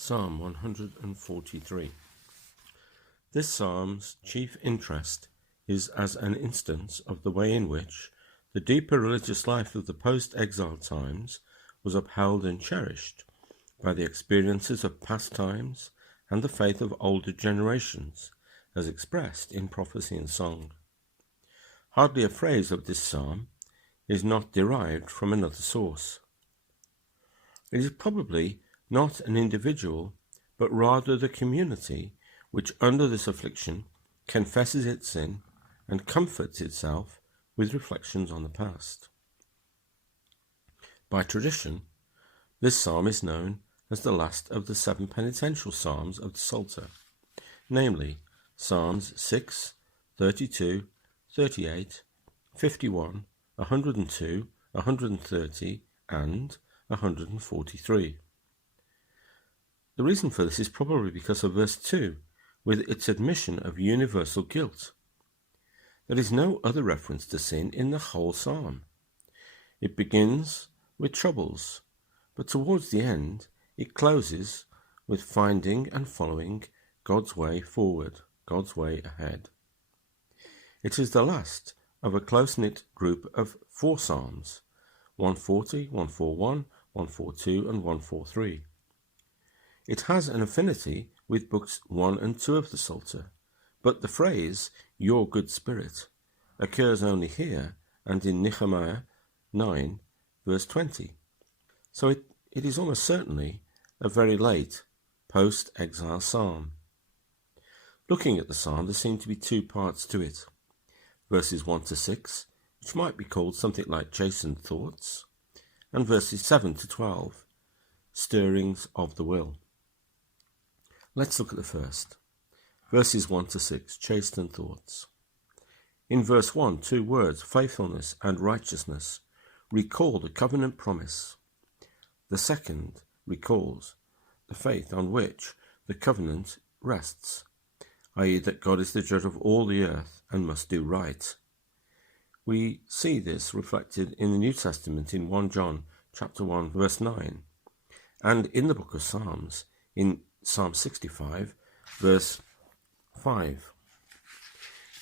Psalm 143. This psalm's chief interest is as an instance of the way in which the deeper religious life of the post-exile times was upheld and cherished by the experiences of past times and the faith of older generations, as expressed in prophecy and song. Hardly a phrase of this psalm is not derived from another source. It is probably not an individual, but rather the community which under this affliction confesses its sin and comforts itself with reflections on the past. By tradition, this psalm is known as the last of the 7 penitential psalms of the Psalter, namely Psalms 6, 32, 38, 51, 102, 130, and 143. The reason for this is probably because of verse 2, with its admission of universal guilt. There is no other reference to sin in the whole psalm. It begins with troubles, but towards the end it closes with finding and following God's way forward, God's way ahead. It is the last of a close-knit group of 4 psalms, 140, 141, 142, and 143. It has an affinity with books 1 and 2 of the Psalter, but the phrase, "your good spirit," occurs only here and in Nehemiah 9, verse 20. So it is almost certainly a very late post-exile psalm. Looking at the psalm, there seem to be 2 parts to it. Verses 1 to 6, which might be called something like chastened thoughts, and verses 7 to 12, stirrings of the will. Let's look at the first. Verses 1 to 6, chastened thoughts. In verse 1, 2 words, faithfulness and righteousness, recall the covenant promise. The second recalls the faith on which the covenant rests, i.e. that God is the judge of all the earth and must do right. We see this reflected in the New Testament in 1 John chapter 1 verse 9, and in the book of Psalms in Psalm 65 verse 5.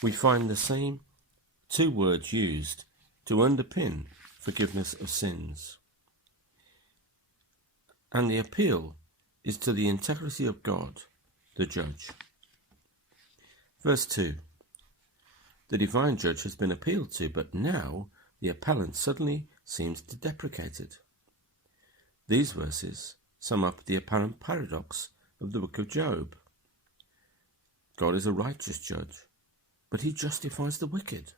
We find the same 2 words used to underpin forgiveness of sins. And the appeal is to the integrity of God, the judge. Verse 2. The divine judge has been appealed to, but now the appellant suddenly seems to deprecate it. These verses sum up the apparent paradox of the book of Job. God is a righteous judge, but he justifies the wicked.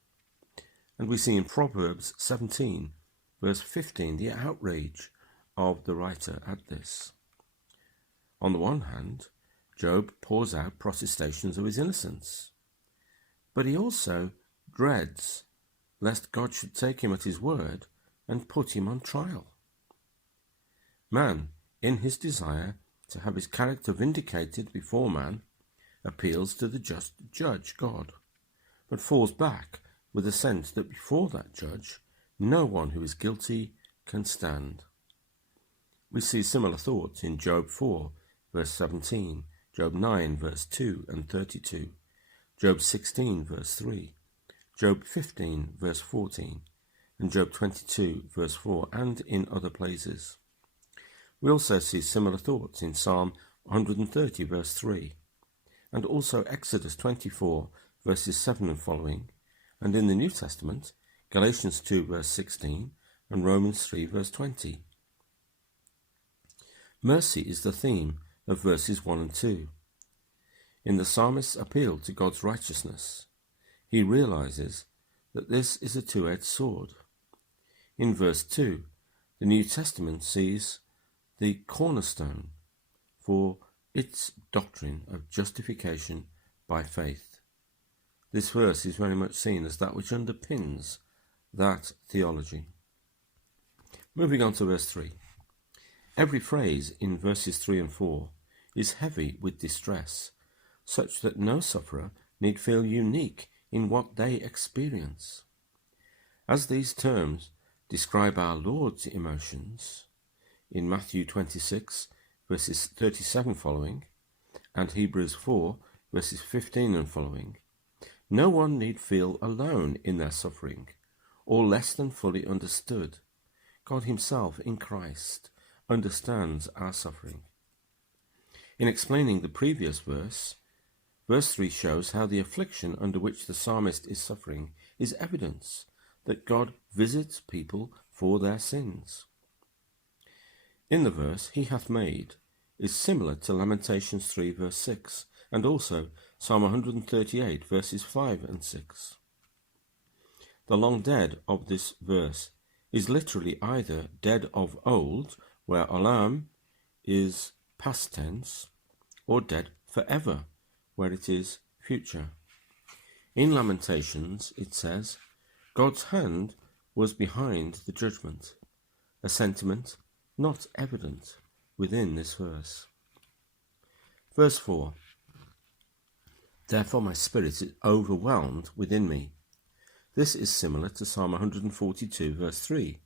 And we see in Proverbs 17, verse 15, the outrage of the writer at this. On the one hand, Job pours out protestations of his innocence, but he also dreads lest God should take him at his word and put him on trial. Man, in his desire to have his character vindicated before man, appeals to the just judge, God, but falls back with a sense that before that judge, no one who is guilty can stand. We see similar thoughts in Job 4, verse 17, Job 9, verse 2 and 32, Job 16, verse 3, Job 15, verse 14, and Job 22, verse 4, and in other places. We also see similar thoughts in Psalm 130, verse 3, and also Exodus 24, verses 7 and following, and in the New Testament, Galatians 2, verse 16, and Romans 3, verse 20. Mercy is the theme of verses 1 and 2. In the psalmist's appeal to God's righteousness, he realizes that this is a 2-edged sword. In verse 2, the New Testament sees the cornerstone for its doctrine of justification by faith. This verse is very much seen as that which underpins that theology. Moving on to verse 3. Every phrase in verses 3 and 4 is heavy with distress, such that no sufferer need feel unique in what they experience. As these terms describe our Lord's emotions, in Matthew 26, verses 37 following, and Hebrews 4, verses 15 and following, no one need feel alone in their suffering, or less than fully understood. God himself in Christ understands our suffering. In explaining the previous verse, verse 3 shows how the affliction under which the psalmist is suffering is evidence that God visits people for their sins. In the verse, he hath made, is similar to Lamentations 3 verse 6, and also Psalm 138 verses 5 and 6. The long dead of this verse is literally either dead of old, where olam is past tense, or dead forever, where it is future. In Lamentations it says, God's hand was behind the judgment, a sentiment not evident within this verse. Verse 4, therefore my spirit is overwhelmed within me. This is similar to Psalm 142 verse 3.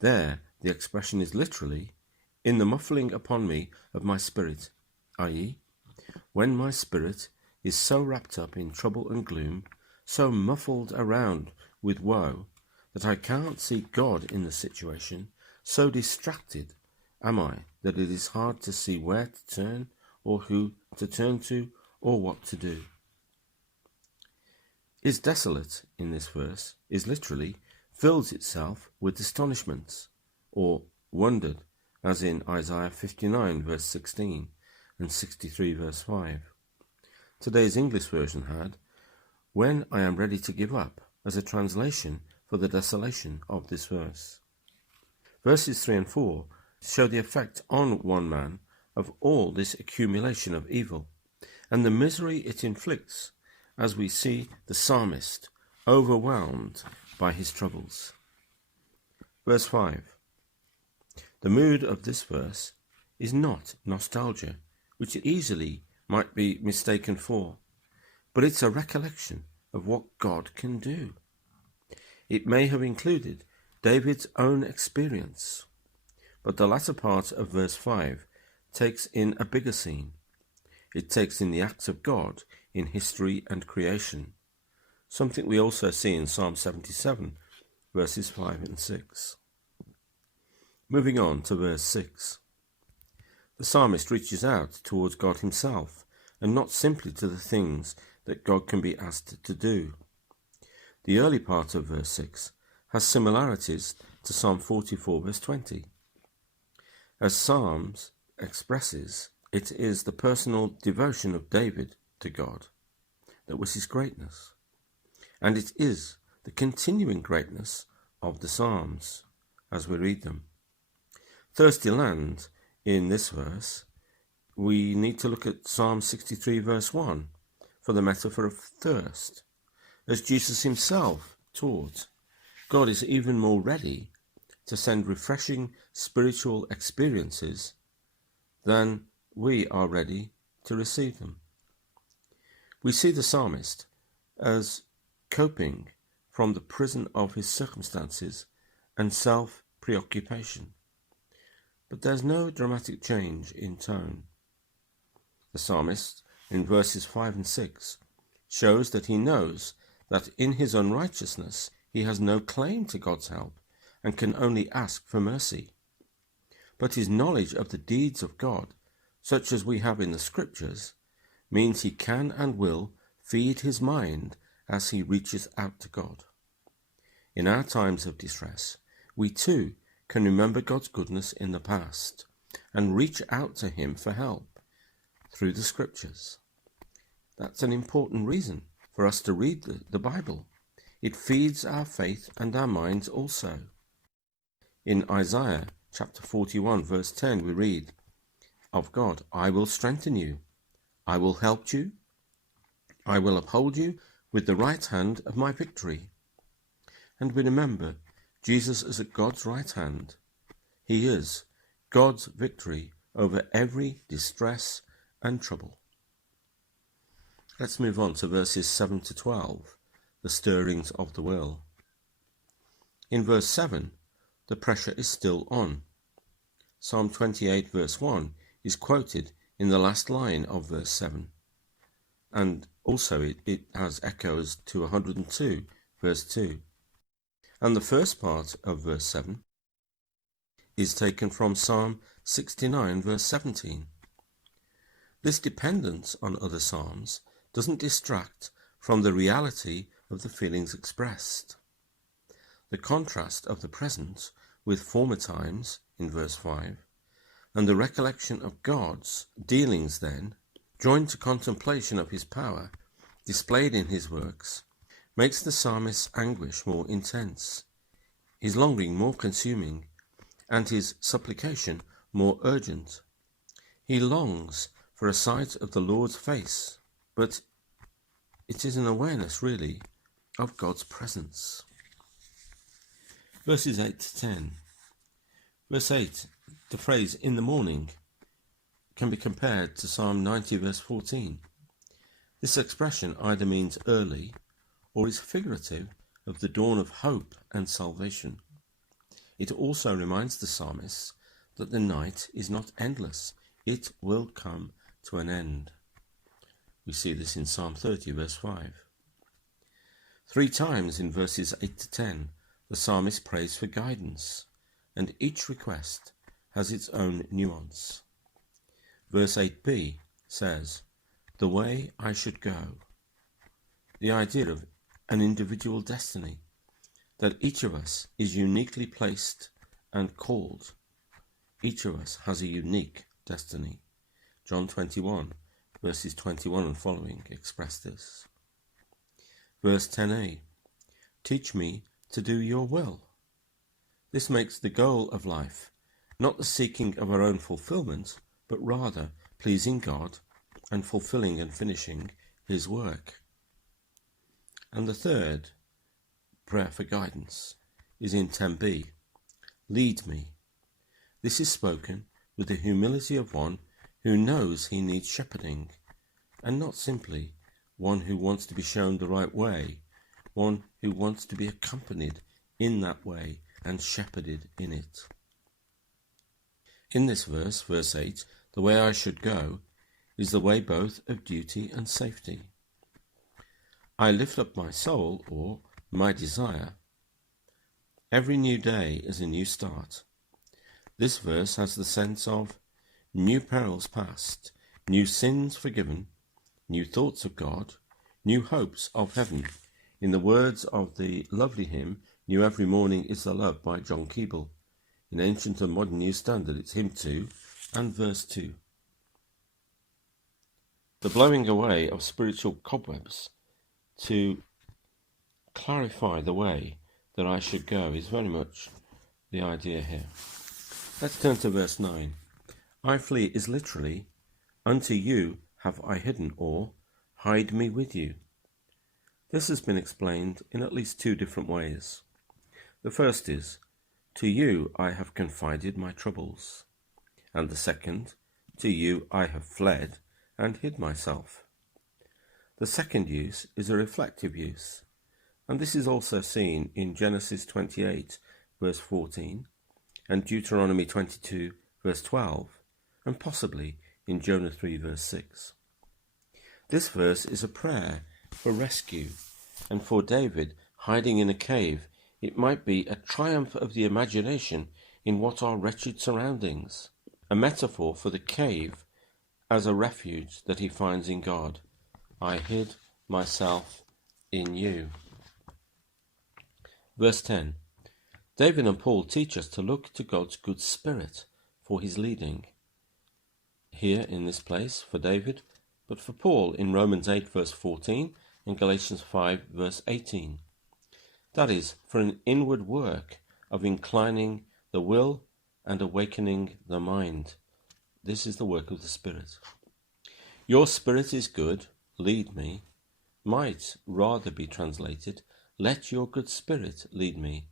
There the expression is literally, in the muffling upon me of my spirit, i.e., when my spirit is so wrapped up in trouble and gloom, so muffled around with woe, that I can't see God in the situation, so distracted am I that it is hard to see where to turn, or who to turn to, or what to do. Is desolate in this verse is literally fills itself with astonishments, or wondered, as in Isaiah 59 verse 16 and 63 verse 5. Today's English version had, when I am ready to give up, as a translation for the desolation of this verse. Verses 3 and 4 show the effect on one man of all this accumulation of evil, and the misery it inflicts as we see the psalmist overwhelmed by his troubles. Verse 5. The mood of this verse is not nostalgia, which it easily might be mistaken for, but it's a recollection of what God can do. It may have included David's own experience, but the latter part of verse 5 takes in a bigger scene. It takes in the acts of God in history and creation, something we also see in Psalm 77, verses 5 and 6. Moving on to verse 6. The psalmist reaches out towards God himself, and not simply to the things that God can be asked to do. The early part of verse 6 has similarities to Psalm 44 verse 20. As Psalms expresses, it is the personal devotion of David to God that was his greatness, and it is the continuing greatness of the Psalms as we read them. Thirsty land, in this verse, we need to look at Psalm 63 verse 1 for the metaphor of thirst. As Jesus himself taught, God is even more ready to send refreshing spiritual experiences than we are ready to receive them. We see the psalmist as coping from the prison of his circumstances and self-preoccupation, but there's no dramatic change in tone. The psalmist, in verses 5 and 6, shows that he knows that in his unrighteousness he has no claim to God's help and can only ask for mercy. But his knowledge of the deeds of God, such as we have in the Scriptures, means he can and will feed his mind as he reaches out to God. In our times of distress, we too can remember God's goodness in the past and reach out to him for help through the Scriptures. That's an important reason for us to read the Bible. It feeds our faith and our minds also. In Isaiah chapter 41 verse 10 we read of God, I will strengthen you, I will help you, I will uphold you with the right hand of my victory. And we remember Jesus is at God's right hand. He is God's victory over every distress and trouble. Let's move on to verses 7 to 12, the stirrings of the will. In verse 7, the pressure is still on. Psalm 28 verse 1 is quoted in the last line of verse 7. And also it has echoes to 102 verse 2. And the first part of verse 7 is taken from Psalm 69 verse 17. This dependence on other psalms doesn't distract from the reality of the feelings expressed. The contrast of the present with former times in verse 5 and the recollection of God's dealings then, joined to contemplation of his power displayed in his works, makes the psalmist's anguish more intense, his longing more consuming, and his supplication more urgent. He longs for a sight of the Lord's face, but it is an awareness, really, of God's presence. Verses 8 to 10. Verse 8, the phrase "in the morning" can be compared to Psalm 90 verse 14. This expression either means early or is figurative of the dawn of hope and salvation. It also reminds the psalmist that the night is not endless. It will come to an end. We see this in Psalm 30 verse 5. 3 times in verses 8 to 10, the psalmist prays for guidance, and each request has its own nuance. Verse 8b says, "The way I should go." The idea of an individual destiny, that each of us is uniquely placed and called. Each of us has a unique destiny. John 21, verses 21 and following express this. Verse 10a, "Teach me to do your will." This makes the goal of life not the seeking of our own fulfillment, but rather pleasing God and fulfilling and finishing his work. And the third prayer for guidance is in 10b, "Lead me." This is spoken with the humility of one who knows he needs shepherding, and not simply one who wants to be shown the right way, one who wants to be accompanied in that way and shepherded in it. In this verse, verse 8, "the way I should go" is the way both of duty and safety. I lift up my soul, or my desire. Every new day is a new start. This verse has the sense of new perils past, new sins forgiven, new thoughts of God, new hopes of heaven. In the words of the lovely hymn, "New Every Morning is the Love" by John Keble. In Ancient and Modern New Standard, it's hymn 2 and verse 2. The blowing away of spiritual cobwebs to clarify the way that I should go is very much the idea here. Let's turn to verse 9. "I flee" is literally, "Unto you have I hidden," or "Hide me with you." This has been explained in at least 2 different ways. The first is, "To you I have confided my troubles," and the second, "To you I have fled and hid myself." The second use is a reflective use, and this is also seen in Genesis 28 verse 14 and Deuteronomy 22 verse 12, and possibly in Jonah 3 verse 6. This verse is a prayer for rescue, and for David hiding in a cave, it might be a triumph of the imagination in what are wretched surroundings, a metaphor for the cave as a refuge that he finds in God. "I hid myself in you." Verse 10. David and Paul teach us to look to God's good spirit for his leading. Here in this place for David, but for Paul in Romans 8 verse 14 and Galatians 5 verse 18. That is, for an inward work of inclining the will and awakening the mind. This is the work of the Spirit. "Your spirit is good, lead me," might rather be translated, "Let your good spirit lead me."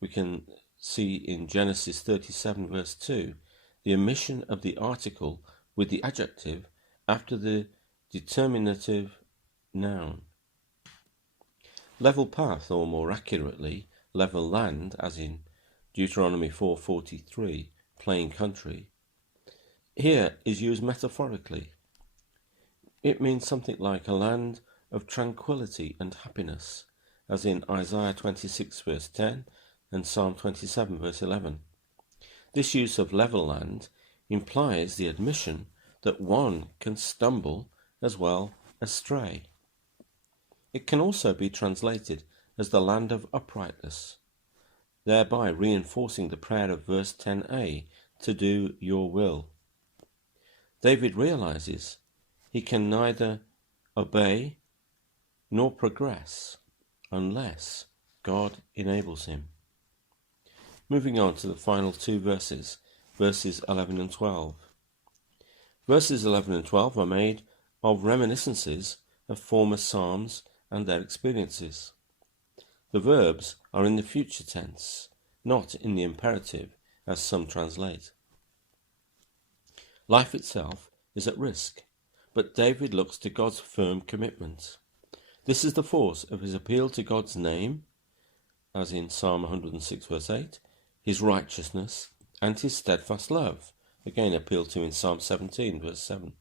We can see in Genesis 37 verse 2 the omission of the article with the adjective after the determinative noun. Level path, or more accurately, level land, as in Deuteronomy 4:43, plain country, here is used metaphorically. It means something like a land of tranquility and happiness, as in Isaiah 26 verse 10 and Psalm 27 verse 11. This use of level land implies the admission that one can stumble as well as stray. It can also be translated as the land of uprightness, thereby reinforcing the prayer of verse 10a, to do your will. David realizes he can neither obey nor progress unless God enables him. Moving on to the final two verses, verses 11 and 12. Verses 11 and 12 are made of reminiscences of former psalms and their experiences. The verbs are in the future tense, not in the imperative, as some translate. Life itself is at risk, but David looks to God's firm commitment. This is the force of his appeal to God's name, as in Psalm 106 verse 8, his righteousness and his steadfast love, again appealed to in Psalm 17 verse 7.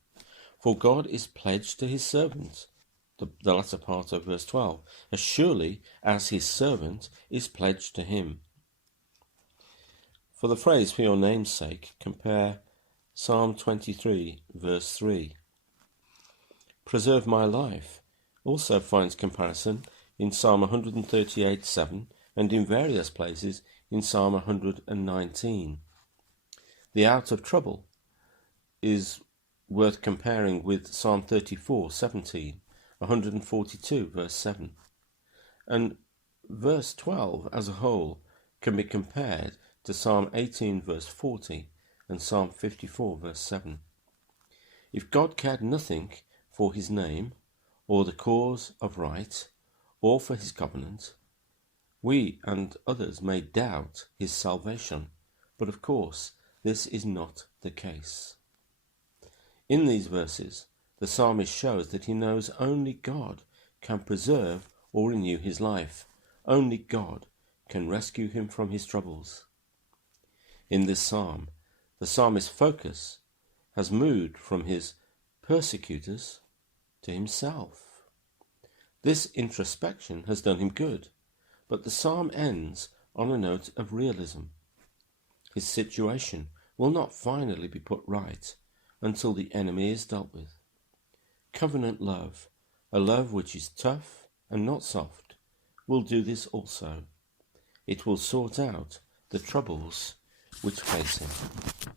For God is pledged to his servant, the latter part of verse 12, as surely as his servant is pledged to him. For the phrase for your name's sake, compare Psalm 23 verse 3. Preserve my life also finds comparison in Psalm 138 7 and in various places in Psalm 119. The out of trouble is worth comparing with Psalm 34 17, 142 verse 7, and verse 12 as a whole can be compared to Psalm 18 verse 40 and Psalm 54 verse 7. If God cared nothing for his name, or the cause of right, or for his covenant, we and others may doubt his salvation, but of course this is not the case. In these verses, the psalmist shows that he knows only God can preserve or renew his life. Only God can rescue him from his troubles. In this psalm, the psalmist's focus has moved from his persecutors to himself. This introspection has done him good, but the psalm ends on a note of realism. His situation will not finally be put right until the enemy is dealt with. Covenant love, a love which is tough and not soft, will do this also. It will sort out the troubles which face him.